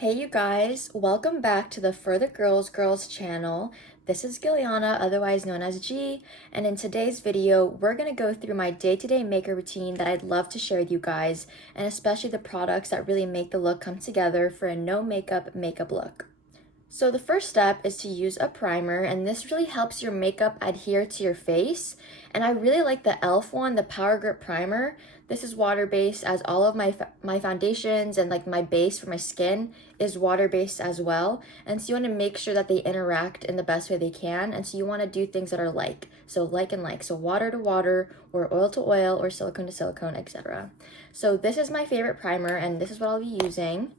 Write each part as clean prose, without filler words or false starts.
Hey you guys, welcome back to the For the Girls channel. This is Guillana, otherwise known as G, and in today's video, we're going to go through my day-to-day makeup routine that I'd love to share with you guys, and especially the products that really make the look come together for a no makeup look. So the first step is to use a primer, and this really helps your makeup adhere to your face. And I really like the e.l.f. one, the Power Grip Primer. This is water-based, as all of my foundations and like my base for my skin is water-based as well. And so you want to make sure that they interact in the best way they can. And so you want to do things that are like. So like and like. So water to water, or oil to oil, or silicone to silicone, etc. So this is my favorite primer, and this is what I'll be using.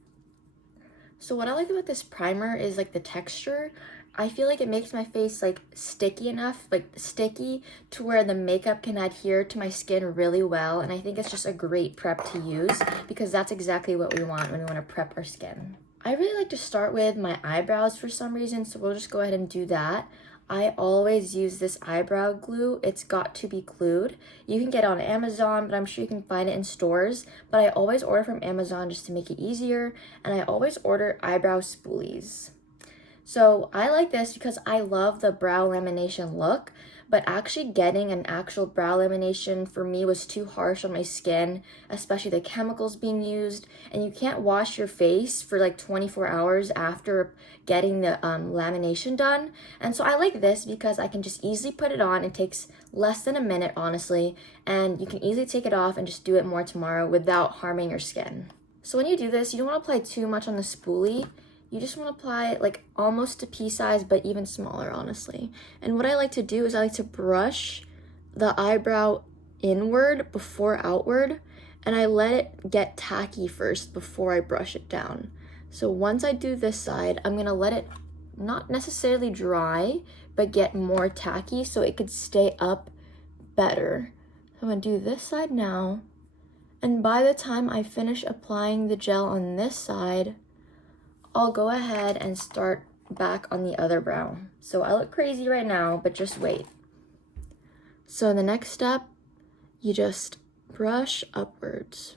So what I like about this primer is like the texture. I feel like it makes my face like sticky enough, like sticky to where the makeup can adhere to my skin really well. And I think it's just a great prep to use because that's exactly what we want when we want to prep our skin. I really like to start with my eyebrows for some reason, so we'll just go ahead and do that. I always use this eyebrow glue. It's got to be glued. You can get it on Amazon, but I'm sure you can find it in stores. But I always order from Amazon just to make it easier. And I always order eyebrow spoolies. So I like this because I love the brow lamination look, but actually getting an actual brow lamination for me was too harsh on my skin, especially the chemicals being used, and you can't wash your face for like 24 hours after getting the lamination done. And so I like this because I can just easily put it on. It takes less than a minute, honestly, and you can easily take it off and just do it more tomorrow without harming your skin. So when you do this, you don't want to apply too much on the spoolie. You just want to apply it like almost to pea size, but even smaller, honestly. And what I like to do is I like to brush the eyebrow inward before outward, and I let it get tacky first before I brush it down. So once I do this side, I'm gonna let it not necessarily dry, but get more tacky so it could stay up better. So I'm gonna do this side now, and by the time I finish applying the gel on this side, I'll go ahead and start back on the other brow. So I look crazy right now, but just wait. So the next step, you just brush upwards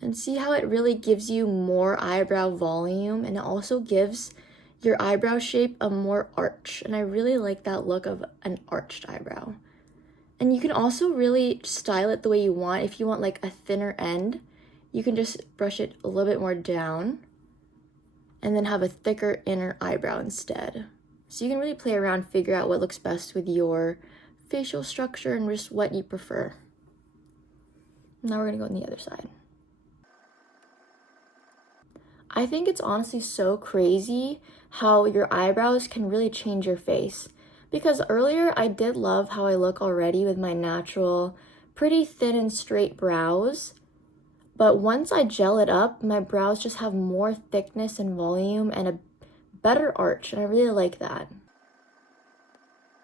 and see how it really gives you more eyebrow volume, and it also gives your eyebrow shape a more arch. And I really like that look of an arched eyebrow. And you can also really style it the way you want. If you want like a thinner end, you can just brush it a little bit more down and then have a thicker inner eyebrow instead. So you can really play around, figure out what looks best with your facial structure and just what you prefer. Now we're gonna go on the other side. I think it's honestly so crazy how your eyebrows can really change your face. Because earlier I did love how I look already with my natural, pretty thin and straight brows. But once I gel it up, my brows just have more thickness and volume and a better arch, and I really like that.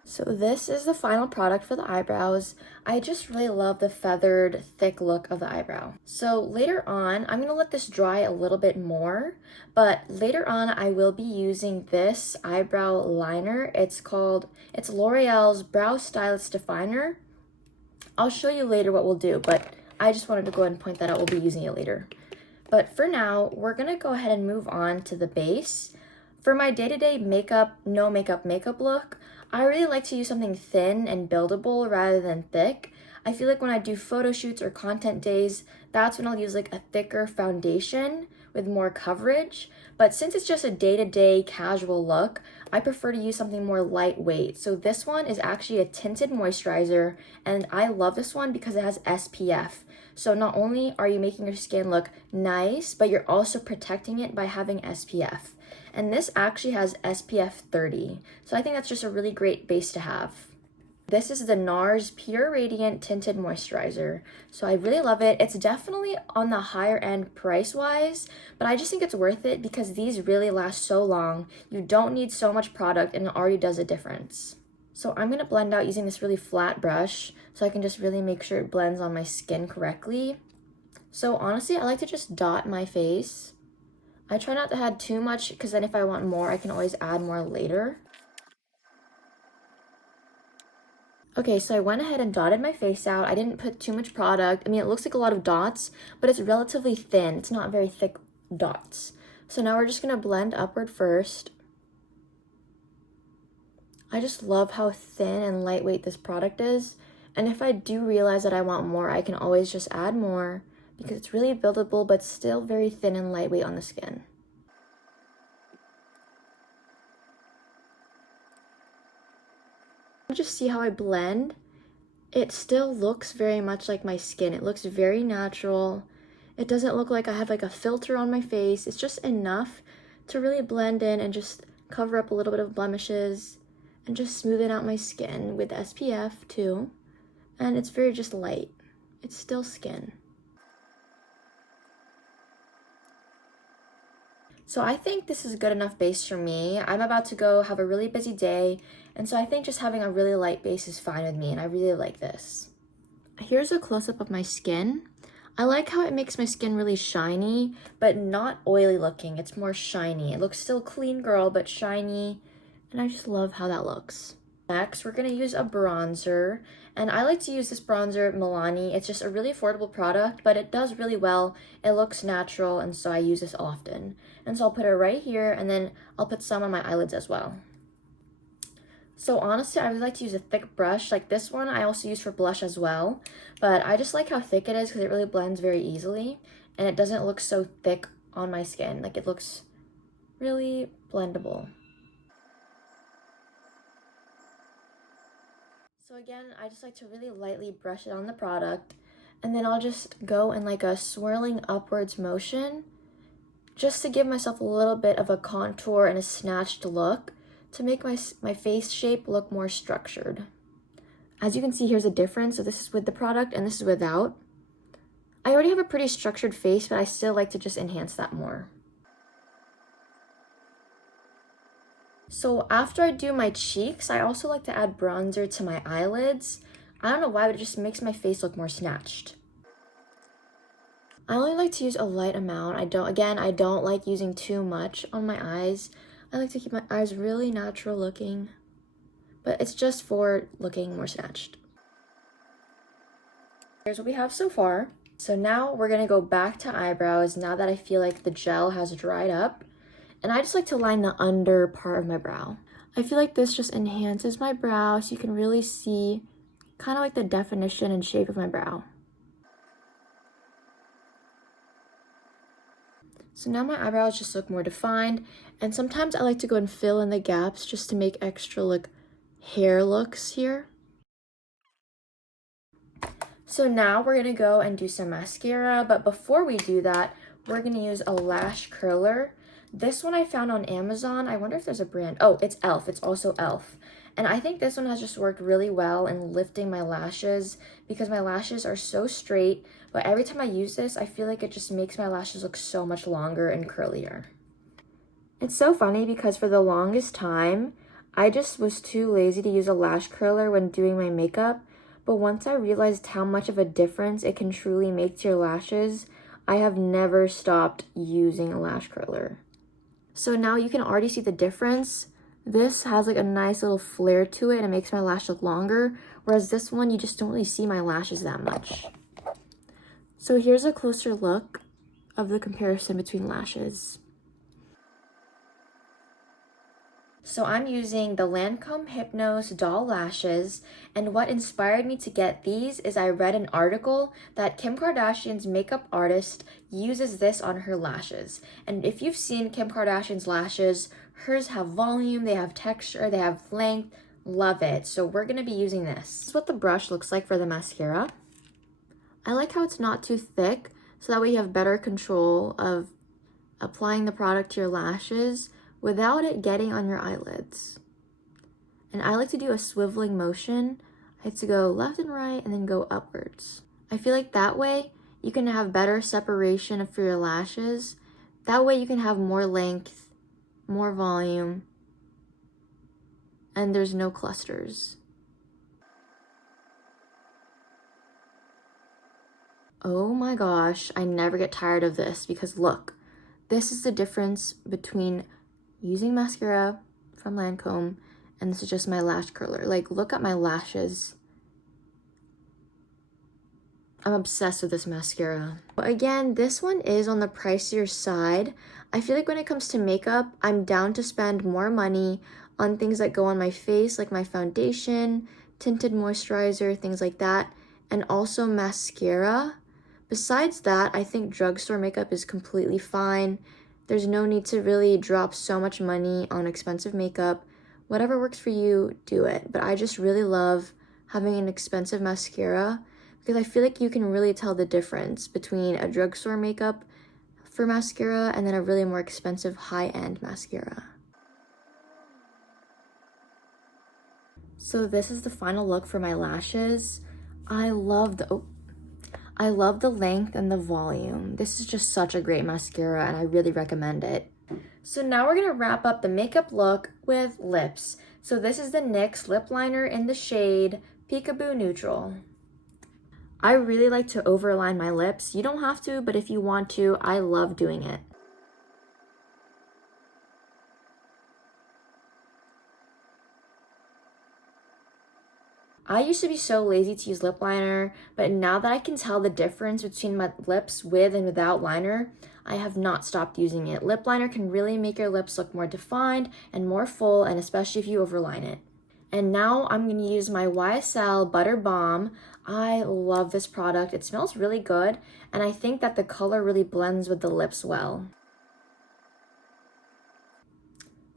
So this is the final product for the eyebrows. I just really love the feathered, thick look of the eyebrow. So later on, I'm gonna let this dry a little bit more, but later on I will be using this eyebrow liner. It's Loreal's Brow Stylist Definer. I'll show you later what we'll do, but I just wanted to go ahead and point that out. We'll be using it later. But for now, we're gonna go ahead and move on to the base. For my day-to-day makeup, no makeup look, I really like to use something thin and buildable rather than thick. I feel like when I do photo shoots or content days, that's when I'll use like a thicker foundation with more coverage. But since it's just a day-to-day casual look, I prefer to use something more lightweight. So this one is actually a tinted moisturizer, and I love this one because it has SPF. So not only are you making your skin look nice, but you're also protecting it by having SPF. And this actually has SPF 30. So I think that's just a really great base to have. This is the Nars Pure Radiant Tinted Moisturizer. So I really love it. It's definitely on the higher end price-wise, but I just think it's worth it because these really last so long. You don't need so much product and it already does a difference. So I'm gonna blend out using this really flat brush so I can just really make sure it blends on my skin correctly. So honestly, I like to just dot my face. I try not to add too much because then if I want more, I can always add more later. Okay, so I went ahead and dotted my face out. I didn't put too much product. I mean, it looks like a lot of dots, but it's relatively thin. It's not very thick dots. So now we're just gonna blend upward first. I just love how thin and lightweight this product is. And if I do realize that I want more, I can always just add more because it's really buildable, but still very thin and lightweight on the skin. Just see how I blend. It still looks very much like my skin. It looks very natural. It doesn't look like I have like a filter on my face. It's just enough to really blend in and just cover up a little bit of blemishes and just smoothen out my skin with SPF too. And it's very just light. It's still skin. So I think this is good enough base for me. I'm about to go have a really busy day, and so I think just having a really light base is fine with me, and I really like this. Here's a close-up of my skin. I like how it makes my skin really shiny, but not oily looking. It's more shiny. It looks still clean girl, but shiny, and I just love how that looks. Next, we're gonna use a bronzer, and I like to use this bronzer, Milano. It's just a really affordable product, but it does really well. It looks natural, and so I use this often. And so I'll put it right here, and then I'll put some on my eyelids as well. So honestly, I really like to use a thick brush. Like this one, I also use for blush as well, but I just like how thick it is because it really blends very easily, and it doesn't look so thick on my skin. Like it looks really blendable. So again, I just like to really lightly brush it on the product, and then I'll just go in like a swirling upwards motion just to give myself a little bit of a contour and a snatched look to make my face shape look more structured. As you can see, here's a difference. So this is with the product and this is without. I already have a pretty structured face, but I still like to just enhance that more. So after I do my cheeks, I also like to add bronzer to my eyelids. I don't know why, but it just makes my face look more snatched. I only like to use a light amount. I don't like using too much on my eyes. I like to keep my eyes really natural looking, but it's just for looking more snatched. Here's what we have so far. So now we're gonna go back to eyebrows now that I feel like the gel has dried up. And I just like to line the under part of my brow. I feel like this just enhances my brow so you can really see kind of like the definition and shape of my brow. So now my eyebrows just look more defined, and sometimes I like to go and fill in the gaps just to make extra like hair looks here. So now we're gonna go and do some mascara, but before we do that, we're gonna use a lash curler. This one I found on Amazon. I wonder if there's a brand. Oh, it's e.l.f. It's also e.l.f. And I think this one has just worked really well in lifting my lashes because my lashes are so straight, but every time I use this, I feel like it just makes my lashes look so much longer and curlier. It's so funny because for the longest time, I just was too lazy to use a lash curler when doing my makeup, but once I realized how much of a difference it can truly make to your lashes, I have never stopped using a lash curler. So now you can already see the difference. This has like a nice little flare to it and it makes my lash look longer, whereas this one, you just don't really see my lashes that much. So here's a closer look of the comparison between lashes. So I'm using the Lancome Hypnose doll lashes, and what inspired me to get these is I read an article that Kim Kardashian's makeup artist uses this on her lashes. And if you've seen Kim Kardashian's lashes, hers have volume, they have texture, they have length, love it. So we're gonna be using this. This is what the brush looks like for the mascara. I like how it's not too thick, so that way you have better control of applying the product to your lashes without it getting on your eyelids. And I like to do a swiveling motion. I like to go left and right and then go upwards. I feel like that way you can have better separation for your lashes. That way you can have more length, more volume, and there's no clusters. Oh my gosh, I never get tired of this because look, this is the difference between using mascara from Lancome and this is just my lash curler. Like, look at my lashes. I'm obsessed with this mascara. But again, this one is on the pricier side. I feel like when it comes to makeup, I'm down to spend more money on things that go on my face, like my foundation, tinted moisturizer, things like that, and also mascara. Besides that, I think drugstore makeup is completely fine. There's no need to really drop so much money on expensive makeup. Whatever works for you, do it. But I just really love having an expensive mascara because I feel like you can really tell the difference between a drugstore makeup for mascara and then a really more expensive high-end mascara. So this is the final look for my lashes. I love the length and the volume. This is just such a great mascara and I really recommend it. So now we're gonna wrap up the makeup look with lips. So this is the NYX lip liner in the shade Peekaboo Neutral. I really like to overline my lips. You don't have to, but if you want to, I love doing it. I used to be so lazy to use lip liner, but now that I can tell the difference between my lips with and without liner, I have not stopped using it. Lip liner can really make your lips look more defined and more full, and especially if you overline it. And now I'm going to use my YSL Butter Balm. I love this product. It smells really good, and I think that the color really blends with the lips well.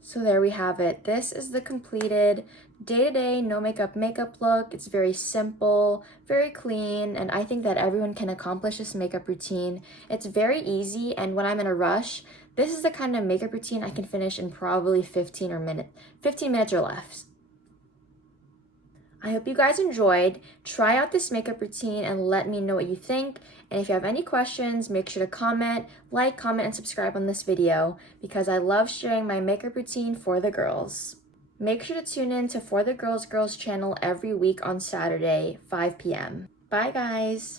So there we have it. This is the completed day-to-day no makeup look. It's very simple, very clean, and I think that everyone can accomplish this makeup routine. It's very easy, and when I'm in a rush, this is the kind of makeup routine I can finish in probably 15 minutes or less. I hope you guys enjoyed. Try out this makeup routine and let me know what you think. And if you have any questions, make sure to comment, and subscribe on this video because I love sharing my makeup routine for the girls. Make sure to tune in to For the Girls channel every week on Saturday, 5 p.m. Bye guys!